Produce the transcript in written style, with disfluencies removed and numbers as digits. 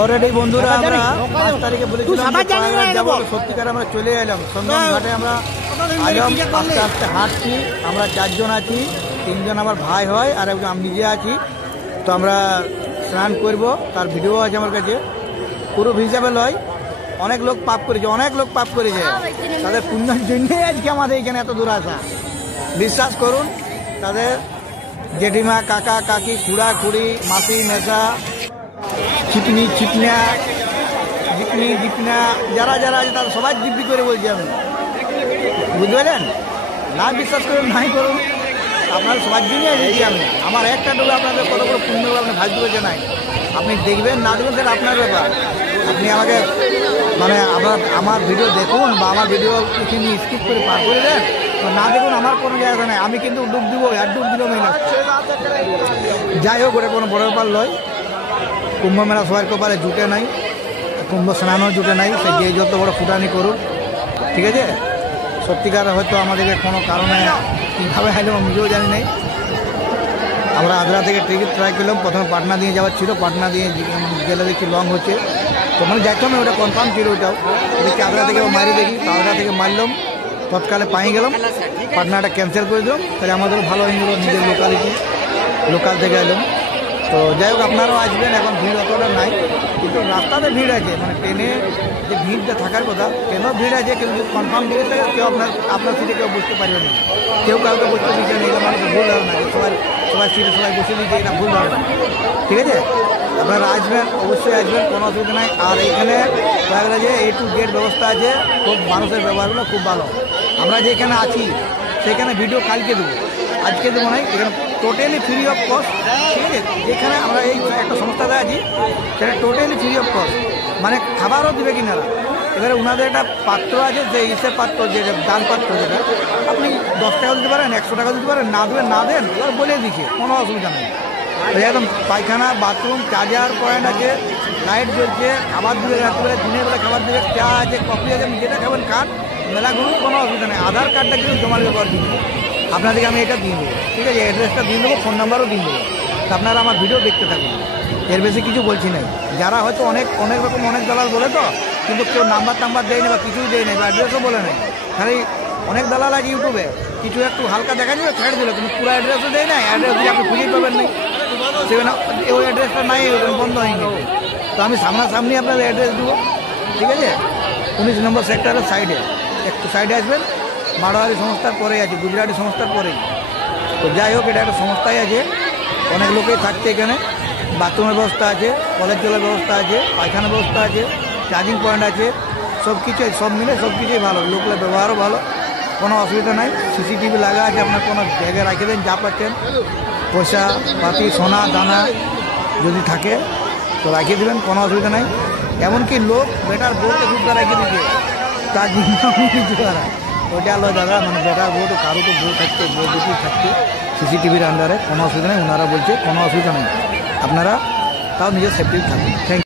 Already বন্ধুরা আমরা 5 তারিখে বলেছিলাম যাব, সত্যিকার আমরা চলে এলাম সন্ধান ঘাটে। আমরা আস্তে আস্তে হাঁটছি, আমরা 4 জন আছি, 3 জন আমার ভাই হয় আর একজন আমি নিজে আছি। তো আমরা স্নান করব, তার ভিডিও আছে আমার কাছে। পুরো হিসাবে লয়, অনেক লোক পাপ করেছে, অনেক লোক পাপ করেছে, তাদের পুণ্যের জন্যই আজকে আমাদের এখানে এত দূর আসা। বিশ্বাস করুন, তাদের জেঠিমা, কাকা, কাকি, খুড়া, খুড়ি, মাসি, মেসা, চিপনি, চিপনা, জিপনি, জিপনা, যারা যারা আছে তারা সবাই দিব্যি করে বলছি আমি, বুঝতে পারলেন? না বিশ্বাস করুন, নাই করুন, আপনার সবার জন্যই এসেছি আমি। আমার একটা ডুবে আপনাদের কত বড় পুণ্য আপনি ভাগ্য করেছে নাই। আপনি দেখবেন না দেখবেন সেটা আপনার ব্যাপার। আপনি আমাকে মানে আমার ভিডিও দেখুন বা আমার ভিডিও কিছু স্কিপ করে পার করে দেন, না দেখুন, আমার কোনো জায়গা নেই। আমি কিন্তু ডুব দিব, আর ডুব দিলেও মেয়ে লাগছে। যাই হোক, ওটা কোনো বড় ব্যাপার নয়। কুম্ভ মেলা সবার কপালে জুটে নাই, কুম্ভ স্নানও জুটে নাই, সে যে যত বড় ফুটানি করুক, ঠিক আছে? সত্যিকার হয়তো আমাদেরকে কোনো কারণে কীভাবে হাইলে আমি নিজেও জানি নাই। আমরা আদ্রা থেকে টিকিট ট্রাই করলাম, প্রথমে পাটনা দিয়ে যাওয়ার ছিল, পাটনা দিয়ে গেলে দেখছি লং হচ্ছে, তখন যাচ্ছিলাম না, ওটা কনফার্ম ছিল। ওটাও দেখি আদ্রা থেকে মারি দেখি, আদ্রা থেকে মারলাম, তৎকালে পাই গেলাম, পাটনাটা ক্যান্সেল করে দিলাম। তাহলে আমাদেরও ভালো হয়ে গেল, নিজের লোকালিটি, লোকাল থেকে এলাম। তো যাই হোক, আপনারাও আসবেন, এখন ভিড় অতটা নাই, কিন্তু রাস্তাতে ভিড় আছে, মানে ট্রেনে যে ভিড়টা থাকার কথা, ট্রেনেও ভিড় আছে, কিন্তু কনফার্ম ভিড় থাকে কেউ আপনার সিটে কেউ বসতে পারবে না, কেউ কাউকে বসতে দিচ্ছে না, এটা মানুষের ভুল ধারণা, যে সবাই সিটে সবাই বসে দিচ্ছে, এটা ভুল ধারণা, ঠিক আছে? আপনারা আসবেন, অবশ্যই আসবেন, কোনো অসুবিধা নাই। আর এইখানে দেখা যে A to Z ব্যবস্থা আছে, খুব মানুষের ব্যবহারগুলো খুব ভালো। আমরা যেখানে আছি সেখানে ভিডিও কালকে দেবো, আজকে দেবো নাই, এখানে টোটালি ফ্রি অফ কস্ট, ঠিক আছে? যেখানে আমরা এই একটা সংস্থাতে আছি সেটা টোটালি ফ্রি অফ কস্ট, মানে খাবারও দেবে কিনারা। এবারে ওনাদের একটা পাত্র আছে, যে ইসের পাত্র, যে দান পাত্র, যেটা আপনি 10 টাকা দিতে পারেন, 100 টাকা দিতে পারেন, না দেবেন না দেন, এবার বলে দিচ্ছে, কোনো অসুবিধা নেই। একদম পায়খানা, বাথরুম, চার্জার পয়েন্ট আছে, লাইট জ্বলছে, খাবার দেবে, রাত্রিবেলা দিনের বেলা খাবার দেবে, চা আছে, কফি আছে, যেটা খাবেন খান, মেলা ঘুরুন, কোনো অসুবিধা নেই। আধার কার্ডটা কিন্তু জমা ব্যবহার দিন, আপনাদেরকে আমি এটা দিয়ে দেবো, ঠিক আছে? অ্যাড্রেসটা দিয়ে দেবো, ফোন নাম্বারও দিয়ে দেবো। আপনারা আমার ভিডিও দেখতে থাকুন, এর বেশি কিছু বলছি নাই। যারা হয়তো অনেক রকম অনেক দালাল বলে, তো কিন্তু কেউ নাম্বার দেয় না বা কিছুই দেয় না বা অ্যাড্রেসও বলে নাই। খালি অনেক দালাল আছে ইউটিউবে, কিছু একটু হালকা দেখা যাবে, ছেড়ে দিল, কিন্তু পুরো অ্যাড্রেসও দেয় না। অ্যাড্রেস দিয়ে আপনি খুঁজেই পাবেন না, সেখানে ওই অ্যাড্রেসটা নাই, বন্ধ হয়ে গেছে। তো আমি সামনাসামনি আপনাদের অ্যাড্রেস দেবো, ঠিক আছে? 19 নম্বর সেক্টরের সাইডে, একটু সাইডে আসবেন, মারোয়ারি সংস্থার পরেই আছে, গুজরাটি সংস্থার পরেই। তো যাই হোক, এটা একটা সংস্থাই আছে, অনেক লোকেই থাকছে এখানে, বাথরুমের ব্যবস্থা আছে, কলের জলের ব্যবস্থা আছে, পায়খানার ব্যবস্থা আছে, চার্জিং পয়েন্ট আছে, সব কিছুই, সব মিলে সব কিছুই ভালো, লোকের ব্যবহারও ভালো, কোনো অসুবিধা নাই। CCTV লাগা আছে, আপনার কোনো জায়গায় রাখে দেন, যা পাচ্ছেন, পয়সা পাতি, সোনা দানা যদি থাকে তো রাখিয়ে দেবেন, কোনো অসুবিধা নাই। এমনকি লোক বেটার বউকে দুধটা রাখিয়ে দিচ্ছে, তার জন্য কিছু করা ওইটা আলো দাদা, মানে বেটার বউ তো কারো তো বউ থাকছে, বউ দুটি থাকছে CCTVর আন্ডারে, কোনো অসুবিধা নেই। ওনারা বলছে কোনো অসুবিধা নেই, আপনারা তাও নিজের সেফটি থাকুন। Thank you.